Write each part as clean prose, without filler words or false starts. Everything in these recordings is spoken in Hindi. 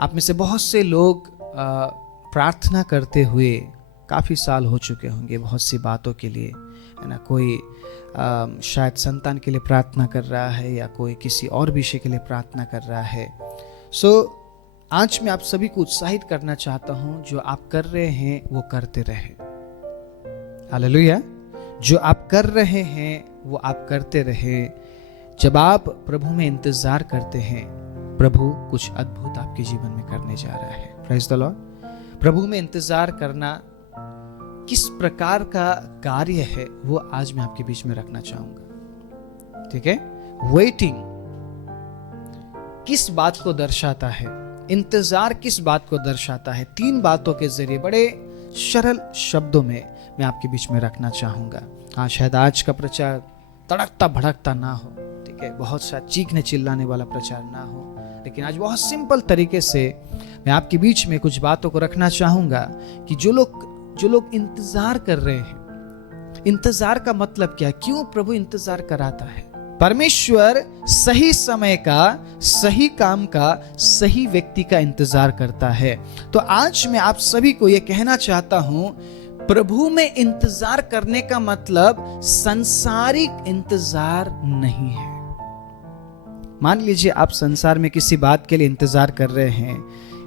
आप में से बहुत से लोग प्रार्थना करते हुए काफ़ी साल हो चुके होंगे बहुत सी बातों के लिए, है ना। कोई शायद संतान के लिए प्रार्थना कर रहा है या कोई किसी और विषय के लिए प्रार्थना कर रहा है। आज मैं आप सभी को उत्साहित करना चाहता हूं, जो आप कर रहे हैं वो करते रहे। हालेलुया। जो आप कर रहे हैं वो आप करते रहे। जब आप प्रभु में इंतजार करते हैं, प्रभु कुछ अद्भुत आपके जीवन में करने जा रहा है। Praise the Lord. प्रभु में इंतजार करना किस प्रकार का कार्य है वो आज मैं आपके बीच में रखना चाहूंगा, ठीक है। वेटिंग किस बात को दर्शाता है, इंतजार किस बात को दर्शाता है, 3 बातों के जरिए बड़े सरल शब्दों में मैं आपके बीच में रखना चाहूंगा। हाँ, शायद आज का प्रचार तड़कता भड़कता ना हो, ठीक है, बहुत सा चीखने चिल्लाने वाला प्रचार ना हो, लेकिन आज बहुत सिंपल तरीके से मैं आपके बीच में कुछ बातों को रखना चाहूंगा कि जो लोग इंतजार कर रहे हैं, इंतजार का मतलब क्या है, क्यों प्रभु इंतजार कराता है। परमेश्वर सही समय का, सही काम का, सही व्यक्ति का इंतजार करता है। तो आज मैं आप सभी को यह कहना चाहता हूं, प्रभु में इंतजार करने का मतलब सांसारिक इंतजार नहीं है। मान लीजिए आप संसार में किसी बात के लिए इंतजार कर रहे हैं,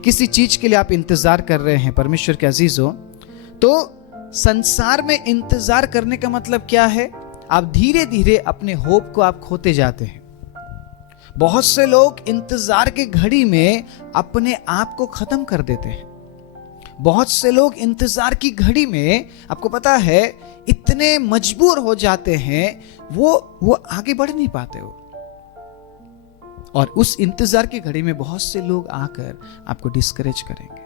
किसी चीज के लिए आप इंतजार कर रहे हैं, परमेश्वर के अजीजों, तो संसार में इंतजार करने का मतलब क्या है, आप धीरे धीरे अपने होप को आप खोते जाते हैं। बहुत से लोग इंतजार के घड़ी में अपने आप को खत्म कर देते हैं। बहुत से लोग इंतजार की घड़ी में, आपको पता है, इतने मजबूर हो जाते हैं, वो आगे बढ़ नहीं पाते हो। और उस इंतजार की घड़ी में बहुत से लोग आकर आपको डिस्करेज करेंगे,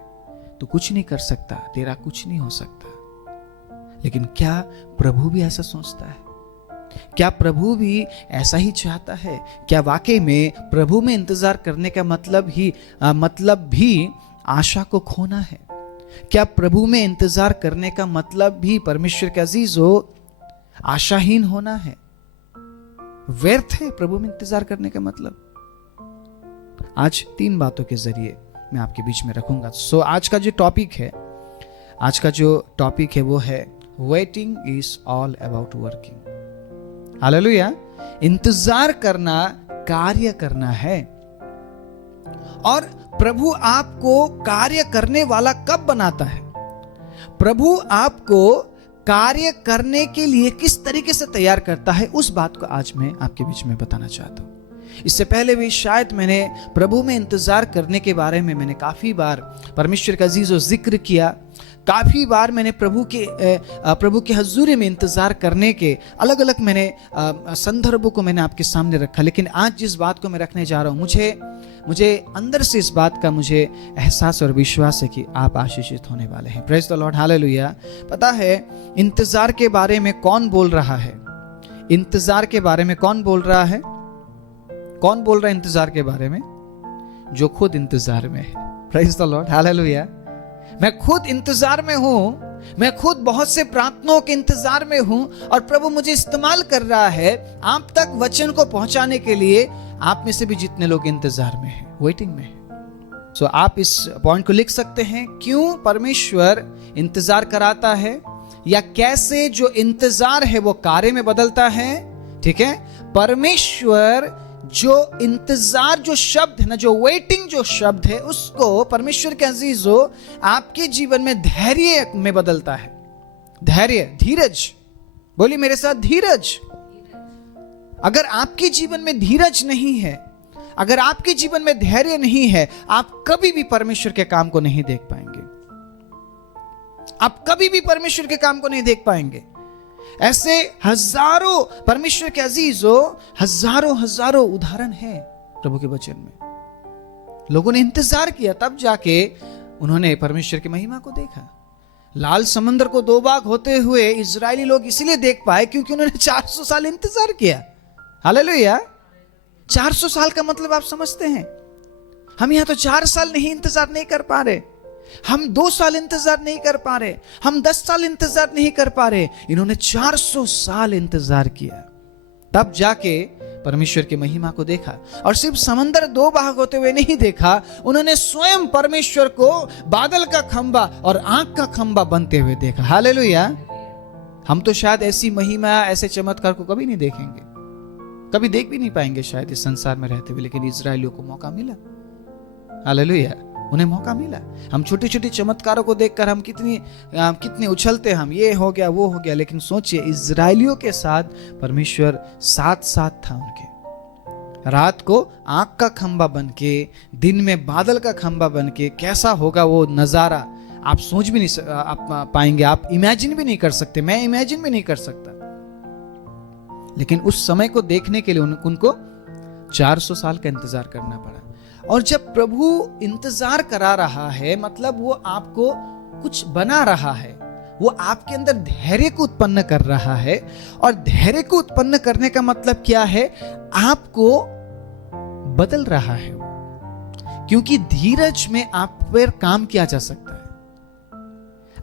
तो कुछ नहीं कर सकता, तेरा कुछ नहीं हो सकता। लेकिन क्या प्रभु भी ऐसा सोचता है? क्या प्रभु भी ऐसा ही चाहता है? क्या वाकई में प्रभु में इंतजार करने का मतलब भी आशा को खोना है? क्या प्रभु में इंतजार करने का मतलब भी, परमेश्वर के अजीजों, आशाहीन होना है? व्यर्थ है प्रभु में इंतजार करने का मतलब। आज 3 बातों के जरिए मैं आपके बीच में रखूंगा। आज का जो टॉपिक है वो है waiting is all about working. Hallelujah. इंतजार करना कार्य करना है। और प्रभु आपको कार्य करने वाला कब बनाता है? प्रभु आपको कार्य करने के लिए किस तरीके से तैयार करता है, उस बात को आज मैं आपके बीच में बताना चाहता हूं। इससे पहले भी शायद मैंने प्रभु में इंतजार करने के बारे में मैंने काफी बार परमेश्वर का अजीजों जिक्र किया। काफी बार मैंने प्रभु के हजूरी में इंतजार करने के अलग अलग मैंने संदर्भों को मैंने आपके सामने रखा। लेकिन आज जिस बात को मैं रखने जा रहा हूं, मुझे अंदर से इस बात का मुझे एहसास और विश्वास है कि आप आशीषित होने वाले हैं। Praise the lord. हालेलुया। पता है इंतजार के बारे में कौन बोल रहा है? इंतजार के बारे में कौन बोल रहा है? कौन बोल रहा है इंतजार के बारे में? जो खुद इंतजार में है। Praise the lord. हालेलुया। मैं खुद इंतजार में हूं, मैं खुद बहुत से प्रार्थनाओं के इंतजार में हूं, और प्रभु मुझे इस्तेमाल कर रहा है आप तक वचन को पहुंचाने के लिए। आप में से भी जितने लोग इंतजार में हैं, वेटिंग में हैं, आप इस पॉइंट को लिख सकते हैं, क्यों परमेश्वर इंतजार कराता है, या कैसे जो इंतजार है वो कार्य में बदलता है। ठीक है। परमेश्वर जो इंतजार जो शब्द है ना, जो वेटिंग जो शब्द है, उसको परमेश्वर के अजीजों आपके जीवन में धैर्य में बदलता है। धैर्य, धीरज। बोलिए मेरे साथ, धीरज। अगर आपके जीवन में धीरज नहीं है, अगर आपके जीवन में धैर्य नहीं है, आप कभी भी परमेश्वर के काम को नहीं देख पाएंगे। आप कभी भी परमेश्वर के काम को नहीं देख पाएंगे। ऐसे हजारों, परमेश्वर के अजीजों, हजारों उदाहरण हैं प्रभु के वचन में। लोगों ने इंतजार किया, तब जाके उन्होंने परमेश्वर की महिमा को देखा। लाल समंदर को 2 भाग होते हुए इजरायली लोग इसलिए देख पाए क्योंकि उन्होंने 400 साल इंतजार किया। हालेलुया। 400 साल का मतलब आप समझते हैं? हम यहां तो 4 साल नहीं इंतजार नहीं कर पा रहे, हम 2 साल इंतजार नहीं कर पा रहे, हम 10 साल इंतजार नहीं कर पा रहे। इन्होंने 400 साल इंतजार किया। तब जाके परमेश्वर की महिमा को देखा। और सिर्फ समंदर दो भाग होते हुए नहीं देखा, उन्होंने स्वयं परमेश्वर को बादल का खंबा और आंख का खंबा बनते हुए देखा। हालेलुया। हम तो शायद ऐसी महिमा, ऐसे चमत्कार को कभी नहीं देखेंगे, कभी देख भी नहीं पाएंगे शायद इस संसार में रहते हुए, लेकिन इजराइलियों को मौका मिला। हालेलुया, उन्हें मौका मिला। हम छोटे छोटे चमत्कारों को देखकर हम कितने उछलते, हम ये हो गया वो हो गया, लेकिन सोचिए इजराइलियों के साथ परमेश्वर साथ साथ था उनके। रात को आंख का खंबा बनके, दिन में बादल का खंबा बनके, कैसा होगा वो नजारा आप सोच भी नहीं आप पाएंगे, आप इमेजिन भी नहीं कर सकते, मैं इमेजिन भी नहीं कर सकता। लेकिन उस समय को देखने के लिए उनको 400 साल का इंतजार करना पड़ा। और जब प्रभु इंतजार करा रहा है, मतलब वो आपको कुछ बना रहा है, वो आपके अंदर धैर्य को उत्पन्न कर रहा है। और धैर्य को उत्पन्न करने का मतलब क्या है? आपको बदल रहा है, क्योंकि धीरज में आप पर काम किया जा सकता है।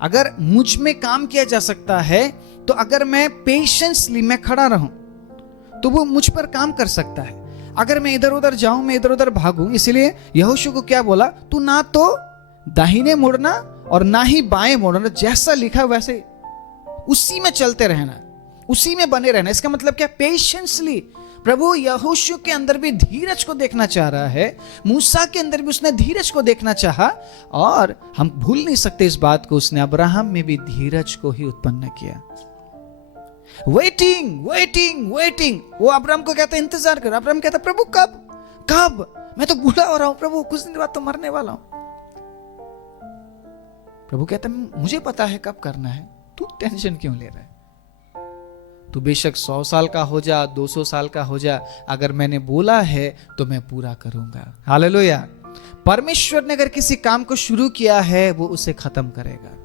अगर मुझ में काम किया जा सकता है, तो अगर मैं पेशेंसली मैं खड़ा रहूं तो वो मुझ पर काम कर सकता है। अगर मैं इधर उधर जाऊं, मैं इधर उधर भागूं, इसलिए यहोशू को क्या बोला? तू ना तो दाहिने मुड़ना और ना ही बाएं मुड़ना, जैसा लिखा वैसे उसी में चलते रहना, उसी में बने रहना। इसका मतलब क्या? पेशेंसली। प्रभु यहोशू के अंदर भी धीरज को देखना चाह रहा है, मूसा के अंदर भी उसने धीरज को देखना चाहा। और हम भूल नहीं सकते इस बात को, उसने अब्राहम में भी धीरज को ही उत्पन्न किया। वेटिंग वेटिंग वेटिंग, वो अब्राहम को कहता है इंतजार कर। अब्राहम कहता प्रभु कब कब, मैं तो बूढ़ा हो रहा हूं प्रभु, कुछ दिन बाद तो मरने वाला हूं। प्रभु कहता है मुझे पता है कब करना है, तू टेंशन क्यों ले रहा है? तू बेशक 100 साल का हो जा, 200 साल का हो जा, अगर मैंने बोला है तो मैं पूरा करूंगा। हालेलुया। परमेश्वर ने अगर किसी काम को शुरू किया है, वो उसे खत्म करेगा।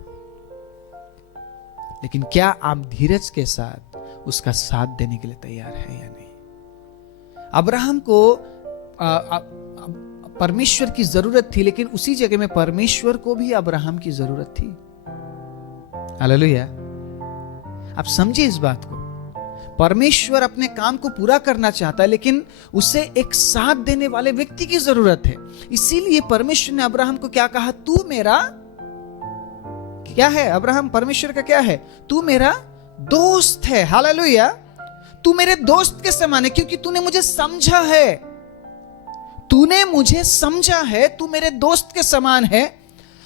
लेकिन क्या आप धीरज के साथ उसका साथ देने के लिए तैयार है या नहीं? अब्राहम को परमेश्वर की जरूरत थी, लेकिन उसी जगह में परमेश्वर को भी अब्राहम की जरूरत थी। हालेलुया। आप समझिए इस बात को। परमेश्वर अपने काम को पूरा करना चाहता है, लेकिन उसे एक साथ देने वाले व्यक्ति की जरूरत है। इसीलिए परमेश्वर ने अब्राहम को क्या कहा? तू मेरा क्या है? अब्राहम परमेश्वर का क्या है? तू मेरा दोस्त है। हालेलुया। तू मेरे दोस्त के समान है, क्योंकि तूने मुझे समझा है, तूने मुझे समझा है, तू मेरे दोस्त के समान है।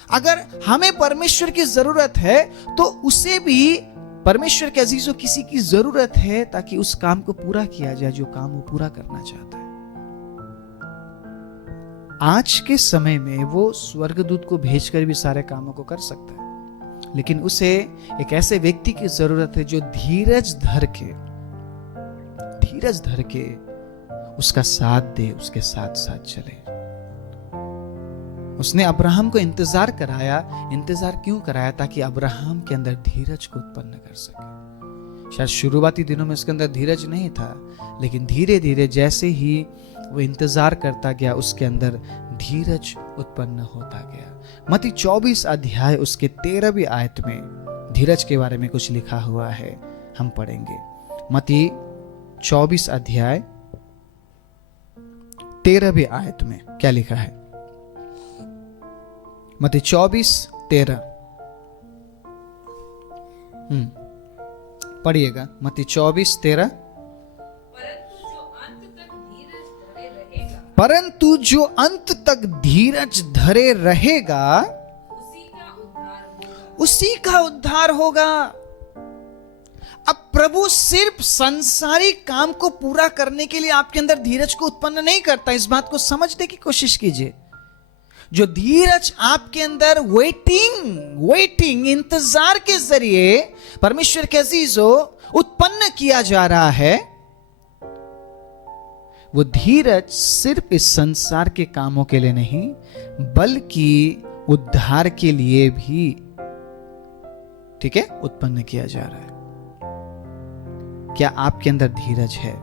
अगर हमें परमेश्वर की जरूरत है, तो उसे भी परमेश्वर के अजीजों किसी की जरूरत है, ताकि उस काम को पूरा किया जाए जो काम वो पूरा करना चाहता है। आज के समय में वो स्वर्गदूत को भेजकर भी सारे कामों को कर सकता है, लेकिन उसे एक ऐसे व्यक्ति की जरूरत है जो धीरज धर के उसका साथ दे, उसके साथ साथ चले। उसने अब्राहम को इंतजार कराया। इंतजार क्यों कराया? ताकि अब्राहम के अंदर धीरज को उत्पन्न कर सके। शायद शुरुआती दिनों में उसके अंदर धीरज नहीं था, लेकिन धीरे धीरे जैसे ही वो इंतजार करता गया, उसके अंदर धीरज उत्पन्न होता गया। मत्ती 24 अध्याय उसके 13वीं आयत में धीरज के बारे में कुछ लिखा हुआ है, हम पढ़ेंगे। मत्ती 24 अध्याय 13वीं आयत में क्या लिखा है? मत्ती 24:13 पढ़िएगा। मत्ती 24:13 परंतु जो अंत तक धीरज धरे रहेगा उसी का उद्धार होगा। अब प्रभु सिर्फ संसारिक काम को पूरा करने के लिए आपके अंदर धीरज को उत्पन्न नहीं करता। इस बात को समझने की कोशिश कीजिए। जो धीरज आपके अंदर वेटिंग इंतजार के जरिए परमेश्वर के अजीजों उत्पन्न किया जा रहा है, वो धीरज सिर्फ इस संसार के कामों के लिए नहीं, बल्कि उद्धार के लिए भी, ठीक है, उत्पन्न किया जा रहा है। क्या आपके अंदर धीरज है?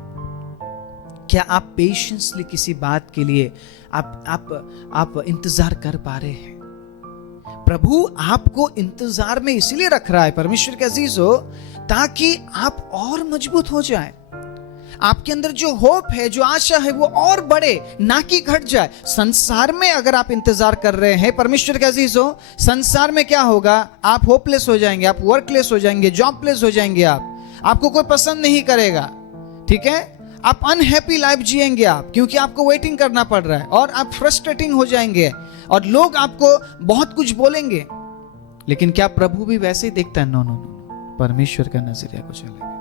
क्या आप पेशेंसली किसी बात के लिए आप इंतजार कर पा रहे हैं? प्रभु आपको इंतजार में इसलिए रख रहा है परमेश्वर के अजीजों, ताकि आप और मजबूत हो जाएं। आपके अंदर जो होप है, जो आशा है, वो और बढ़े, ना कि घट जाए। संसार में अगर आप इंतजार कर रहे हैं परमेश्वर के अजीज हो, संसार में क्या होगा? आप होपलेस हो जाएंगे, आप वर्कलेस हो जाएंगे, जॉबलेस हो जाएंगे, आपको कोई पसंद नहीं करेगा, ठीक है? आप अनहैप्पी लाइफ जिएंगे आप, क्योंकि आपको वेटिंग करना पड़ रहा है, और आप फ्रस्ट्रेटिंग हो जाएंगे, और लोग आपको बहुत कुछ बोलेंगे। लेकिन क्या प्रभु भी वैसे ही देखता है? नो नो नो, परमेश्वर का नजरिया कुछ अलग है।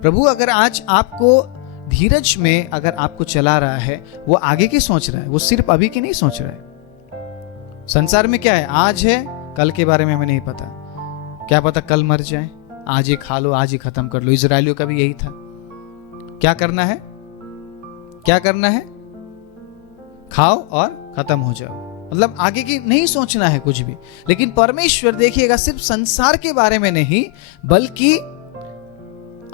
प्रभु अगर आज आपको धीरज में अगर आपको चला रहा है, वो आगे की सोच रहा है, वो सिर्फ अभी की नहीं सोच रहा है। संसार में क्या है? आज है, कल के बारे में हमें नहीं पता, क्या पता कल मर जाए, आज ही खा लो, आज ही खत्म कर लो। इजरायलियों का भी यही था। क्या करना है? क्या करना है? खाओ और खत्म हो जाओ, मतलब आगे की नहीं सोचना है कुछ भी। लेकिन परमेश्वर देखिएगा सिर्फ संसार के बारे में नहीं, बल्कि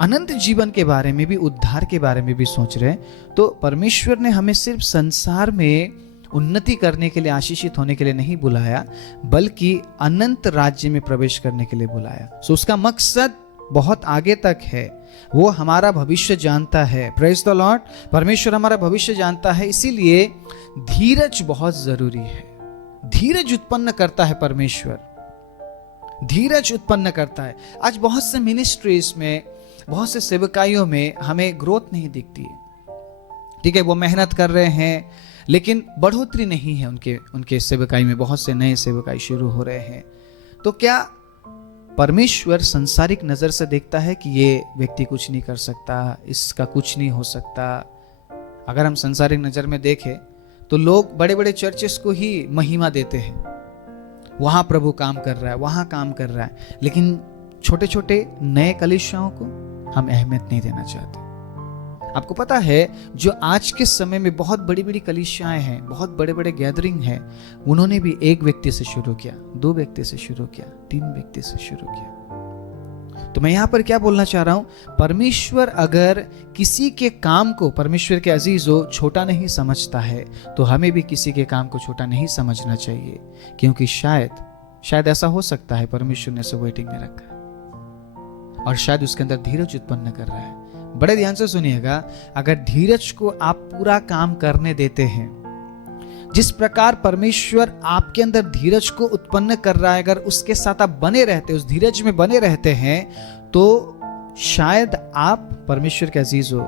अनंत जीवन के बारे में भी, उद्धार के बारे में भी सोच रहे हैं। तो परमेश्वर ने हमें सिर्फ संसार में उन्नति करने के लिए, आशीषित होने के लिए नहीं बुलाया, बल्कि अनंत राज्य में प्रवेश करने के लिए बुलाया। सो उसका मकसद बहुत आगे तक है। वो हमारा भविष्य जानता है। Praise the Lord. परमेश्वर हमारा भविष्य जानता है, इसीलिए धीरज बहुत जरूरी है। धीरज उत्पन्न करता है परमेश्वर, धीरज उत्पन्न करता है। आज बहुत से मिनिस्ट्रीज में, बहुत से सेवकाइयों में हमें ग्रोथ नहीं दिखती है, ठीक है? वो मेहनत कर रहे हैं, लेकिन बढ़ोतरी नहीं है उनके सेवकाई में। बहुत से नए सेवकाई शुरू हो रहे हैं। तो क्या परमेश्वर संसारिक नजर से देखता है कि ये व्यक्ति कुछ नहीं कर सकता, इसका कुछ नहीं हो सकता? अगर हम संसारिक नजर में देखें तो लोग बड़े बड़े चर्चेस को ही महिमा देते हैं, वहां प्रभु काम कर रहा है, वहां काम कर रहा है, लेकिन छोटे छोटे नए कलीसियाओं को हम अहमियत नहीं देना चाहते। आपको पता है, जो आज के समय में बहुत बड़ी बड़ी कलीसियाएं हैं, बहुत बड़े बड़े गैदरिंग हैं, उन्होंने भी एक व्यक्ति से शुरू किया, 2 व्यक्ति से शुरू किया, 3 व्यक्ति से शुरू किया। तो मैं यहां पर क्या बोलना चाह रहा हूं? परमेश्वर अगर किसी के काम को, परमेश्वर के अजीजों, छोटा नहीं समझता है, तो हमें भी किसी के काम को छोटा नहीं समझना चाहिए, क्योंकि शायद ऐसा हो सकता है परमेश्वर ने उसे वेटिंग में रखा है, और शायद उसके अंदर धीरज उत्पन्न कर रहा है। बड़े ध्यान से सुनिएगा, अगर धीरज को आप पूरा काम करने देते हैं, जिस प्रकार परमेश्वर आपके अंदर धीरज को उत्पन्न कर रहा है, अगर उसके साथ आप बने रहते, उस धीरज में बने रहते हैं, तो शायद आप परमेश्वर के अजीज हो,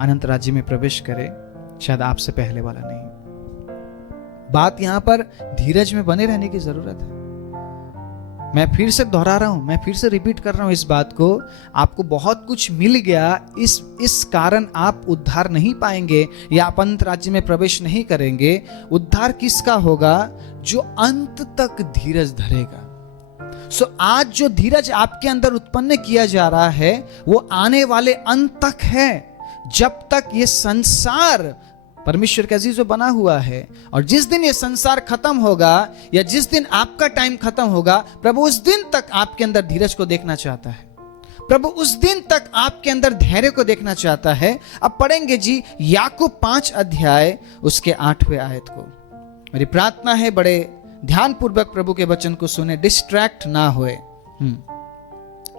अनंत राज्य में प्रवेश करें, शायद आपसे पहले वाला नहीं। बात यहां पर धीरज में बने रहने की जरूरत है। मैं फिर से दोहरा रहा हूं, मैं फिर से रिपीट कर रहा हूं इस बात को। आपको बहुत कुछ मिल गया, इस कारण आप उद्धार नहीं पाएंगे या आप अनंत राज्य में प्रवेश नहीं करेंगे। उद्धार किसका होगा? जो अंत तक धीरज धरेगा। सो आज जो धीरज आपके अंदर उत्पन्न किया जा रहा है, वो आने वाले अंत तक है, जब तक ये संसार परमेश्वर का अजीजों बना हुआ है। और जिस दिन ये संसार खत्म होगा, या जिस दिन आपका टाइम खत्म होगा, प्रभु उस दिन तक आपके अंदर धीरज को देखना चाहता है। प्रभु उस दिन तक आपके अंदर धैर्य को देखना चाहता है। अब पढ़ेंगे जी याकूब 5 अध्याय उसके 8वें आयत को। मेरी प्रार्थना है बड़े ध्यान पूर्वक प्रभु के वचन को सुने, डिस्ट्रैक्ट ना होए।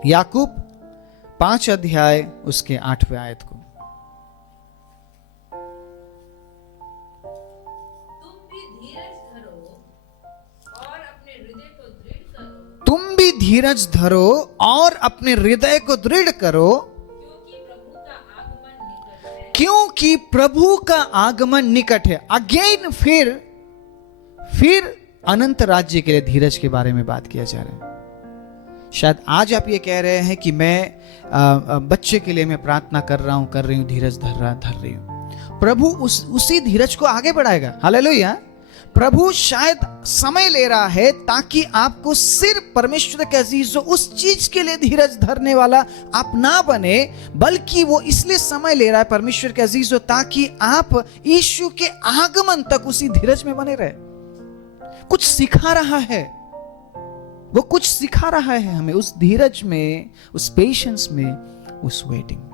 याकूब 5 अध्याय उसके 8वें आयत को। तुम भी धीरज धरो और अपने हृदय को दृढ़ करो, क्योंकि प्रभु का आगमन निकट है। अगेन फिर अनंत राज्य के लिए धीरज के बारे में बात किया जा रहा है। शायद आज आप ये कह रहे हैं कि मैं बच्चे के लिए मैं प्रार्थना कर रही हूं, धीरज धर रही हूं। प्रभु उसी धीरज को आगे बढ़ाएगा। हालेलुया। प्रभु शायद समय ले रहा है ताकि आपको सिर्फ परमेश्वर के अजीजों उस चीज के लिए धीरज धरने वाला आप ना बने, बल्कि वो इसलिए समय ले रहा है परमेश्वर के अजीजों, ताकि आप यीशु के आगमन तक उसी धीरज में बने रहे। कुछ सिखा रहा है, वो कुछ सिखा रहा है हमें उस धीरज में, उस पेशेंस में, उस वेटिंग में।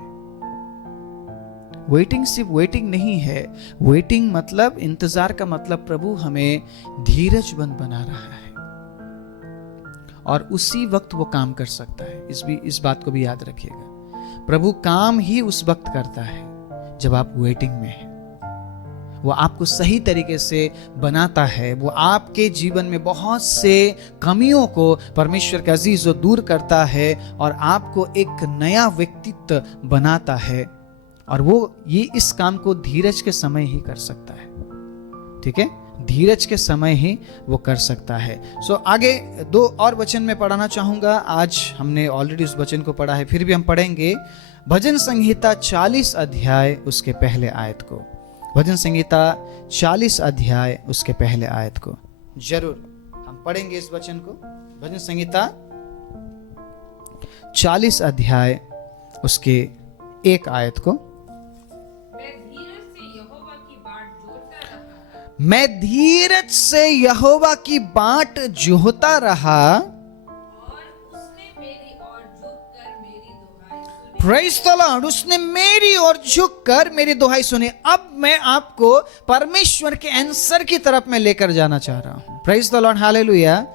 वेटिंग सिर्फ वेटिंग नहीं है, वेटिंग मतलब, इंतजार का मतलब प्रभु हमें धीरजमंद बना रहा है, और उसी वक्त वो काम कर सकता है। इस बात को भी याद रखिएगा। प्रभु काम ही उस वक्त करता है जब आप वेटिंग में हैं। वो आपको सही तरीके से बनाता है, वो आपके जीवन में बहुत से कमियों को परमेश्वर के अजीज दूर करता है और आपको एक नया व्यक्तित्व बनाता है। और वो ये इस काम को धीरज के समय ही कर सकता है। ठीक है, धीरज के समय ही वो कर सकता है। आगे 2 और वचन में पढ़ाना चाहूंगा। आज हमने ऑलरेडी उस वचन को पढ़ा है, फिर भी हम पढ़ेंगे भजन संहिता 40 अध्याय उसके पहले आयत को। भजन संहिता 40 अध्याय उसके पहले आयत को जरूर हम पढ़ेंगे इस वचन को। भजन संहिता 40 अध्याय उसके 1 आयत को। मैं धीरज से यहोवा की बाट जोहता रहा और उसने मेरी ओर झुककर मेरी दुहाई सुनी। प्रेज़ द लॉर्ड, उसने मेरी ओर झुककर मेरी दुहाई सुनी। अब मैं आपको परमेश्वर के आंसर की तरफ में लेकर जाना चाह रहा हूं। Praise the lord, hallelujah.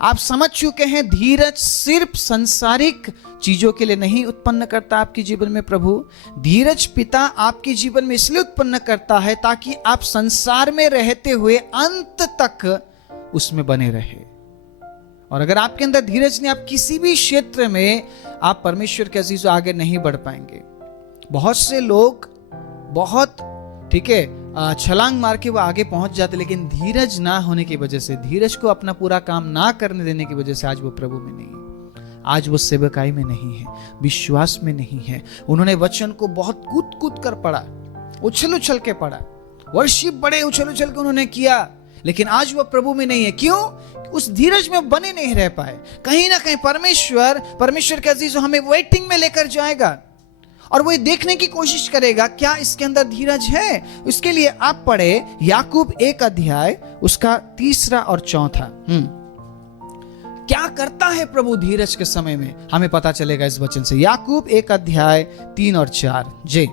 आप समझ चुके हैं धीरज सिर्फ सांसारिक चीजों के लिए नहीं उत्पन्न करता आपके जीवन में। प्रभु धीरज पिता आपके जीवन में इसलिए उत्पन्न करता है ताकि आप संसार में रहते हुए अंत तक उसमें बने रहे। और अगर आपके अंदर धीरज नहीं, आप किसी भी क्षेत्र में आप परमेश्वर के अजीज आगे नहीं बढ़ पाएंगे। बहुत से लोग बहुत ठीक है छलांग मार के वो आगे पहुंच जाते, लेकिन धीरज ना होने की वजह से, धीरज को अपना पूरा काम ना करने देने की वजह से आज वो प्रभु में नहीं है, आज वो सेवकाई में नहीं है, विश्वास में नहीं है। उन्होंने वचन को बहुत कूद कूद कर पढ़ा, उछल उछल के पढ़ा, वर्शिप बड़े उछल उछल के उन्होंने किया, लेकिन आज वो प्रभु में नहीं है। क्यों? उस धीरज में बने नहीं रह पाए। कहीं ना कहीं परमेश्वर के अजीजों हमें वेटिंग में लेकर जाएगा और वो देखने की कोशिश करेगा क्या इसके अंदर धीरज है। उसके लिए आप पढ़े याकूब 1 अध्याय उसका 3 और 4। क्या करता है प्रभु धीरज के समय में, हमें पता चलेगा इस वचन से। याकूब 1 अध्याय 3 और 4 जी।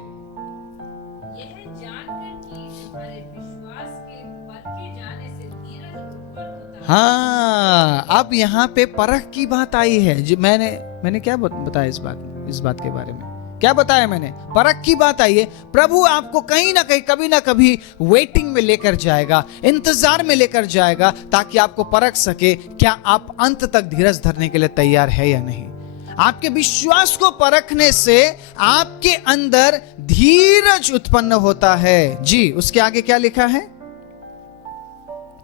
हाँ, अब यहाँ पे परख की बात आई है। जो मैंने क्या बताया इस बात के बारे में क्या बताया मैंने? परख की बात आई है। प्रभु आपको कहीं ना कहीं कभी ना कभी वेटिंग में लेकर जाएगा, इंतजार में लेकर जाएगा, ताकि आपको परख सके क्या आप अंत तक धीरज धरने के लिए तैयार है या नहीं। आपके विश्वास को परखने से आपके अंदर धीरज उत्पन्न होता है। जी, उसके आगे क्या लिखा है?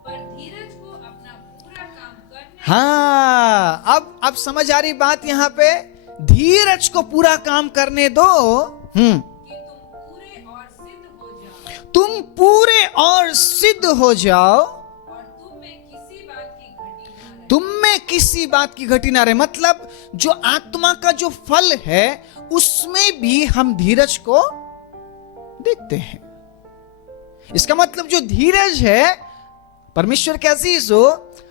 पर धीरज को अपना पूरा काम करने। हाँ, अब समझ आ रही बात। यहाँ पे धीरज को पूरा काम करने दो। कि तुम पूरे और सिद्ध हो जाओ और तुम में किसी बात की घटी ना रहे। मतलब जो आत्मा का जो फल है उसमें भी हम धीरज को देखते हैं। इसका मतलब जो धीरज है परमेश्वर के अजीजों,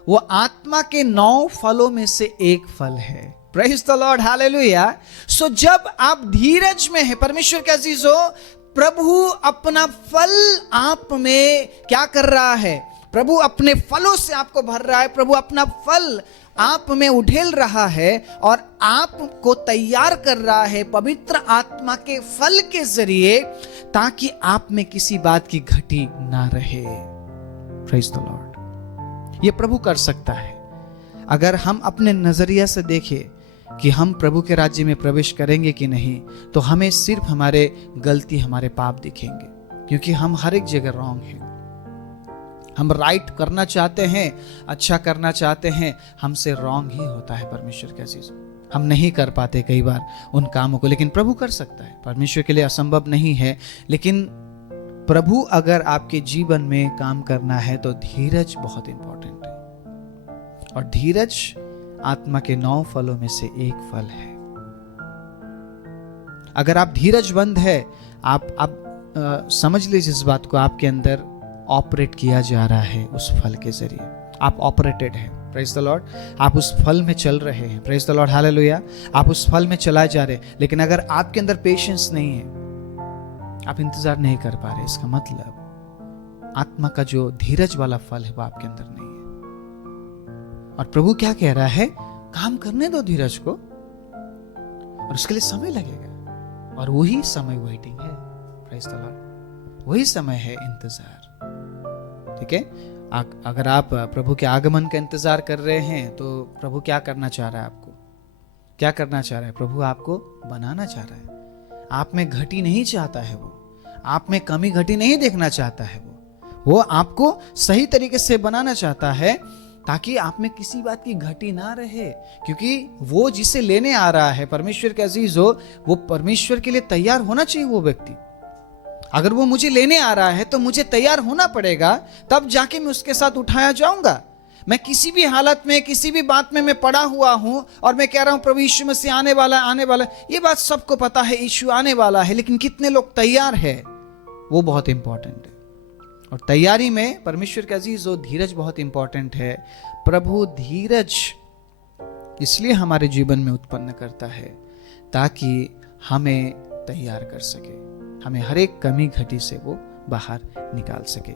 वो आत्मा के 9 फलों में से एक फल है। Praise the lord, hallelujah. So जब आप धीरज में हैं परमेश्वर के अजीजों, प्रभु अपना फल आप में क्या कर रहा है? प्रभु अपने फलों से आपको भर रहा है। प्रभु अपना फल आप में उड़ेल रहा है और आपको तैयार कर रहा है पवित्र आत्मा के फल के जरिए, ताकि आप में किसी बात की घटी ना रहे। Praise the Lord. ये प्रभु कर सकता है। अगर हम अपने नजरिया से देखें कि हम प्रभु के राज्य में प्रवेश करेंगे कि नहीं, तो हमें सिर्फ हमारे गलती, हमारे पाप दिखेंगे, क्योंकि हम हर एक जगह रॉन्ग हैं। हम राइट करना चाहते हैं, अच्छा करना चाहते हैं, हमसे रॉन्ग ही होता है। परमेश्वर के अजीज, हम नहीं कर पाते कई बार उन कामों को, लेकिन प्रभु कर सकता है। परमेश्वर के लिए असंभव नहीं है। लेकिन प्रभु अगर आपके जीवन में काम करना है तो धीरज बहुत इंपॉर्टेंट है। और धीरज आत्मा के 9 फलों में से एक फल है। अगर आप धीरजबंद है, आप समझ लीजिए इस बात को, आपके अंदर ऑपरेट किया जा रहा है उस फल के जरिए। आप ऑपरेटेड हैं। Praise the Lord. आप उस फल में चल रहे हैं। Praise the lord, hallelujah. आप उस फल में चलाए जा रहे हैं। लेकिन अगर आपके अंदर पेशेंस नहीं है, आप इंतजार नहीं कर पा रहे, इसका मतलब आत्मा का जो धीरज वाला फल है वो आपके अंदर नहीं है। और प्रभु क्या कह रहा है? काम करने दो धीरज को, और उसके लिए समय लगेगा। और वही समय वेटिंग है। प्रेज़ द लॉर्ड, वही समय है इंतजार। ठीक है, अगर आप प्रभु के आगमन का इंतजार कर रहे हैं तो प्रभु क्या करना चाह रहा है? आपको क्या करना चाह रहा है? प्रभु आपको बनाना चाह रहा है। आप में घटी नहीं चाहता है वो, आप में कमी घटी नहीं देखना चाहता है वो आपको सही तरीके से बनाना चाहता है ताकि आप में किसी बात की घटी ना रहे, क्योंकि वो जिसे लेने आ रहा है, परमेश्वर के अजीज हो, वो परमेश्वर के लिए तैयार होना चाहिए वो व्यक्ति। अगर वो मुझे लेने आ रहा है तो मुझे तैयार होना पड़ेगा, तब जाके मैं उसके साथ उठाया जाऊंगा। मैं किसी भी हालत में, किसी भी बात में मैं पड़ा हुआ हूं और मैं कह रहा हूं प्रभु यीशु मसीह आने वाला, आने वाला, ये बात सबको पता है, यीशु आने वाला है, लेकिन कितने लोग तैयार है, वो बहुत इंपॉर्टेंट है। और तैयारी में परमेश्वर के अजीजों, धीरज बहुत इंपॉर्टेंट है। प्रभु धीरज इसलिए हमारे जीवन में उत्पन्न करता है ताकि हमें तैयार कर सके, हमें हर एक कमी घटी से वो बाहर निकाल सके।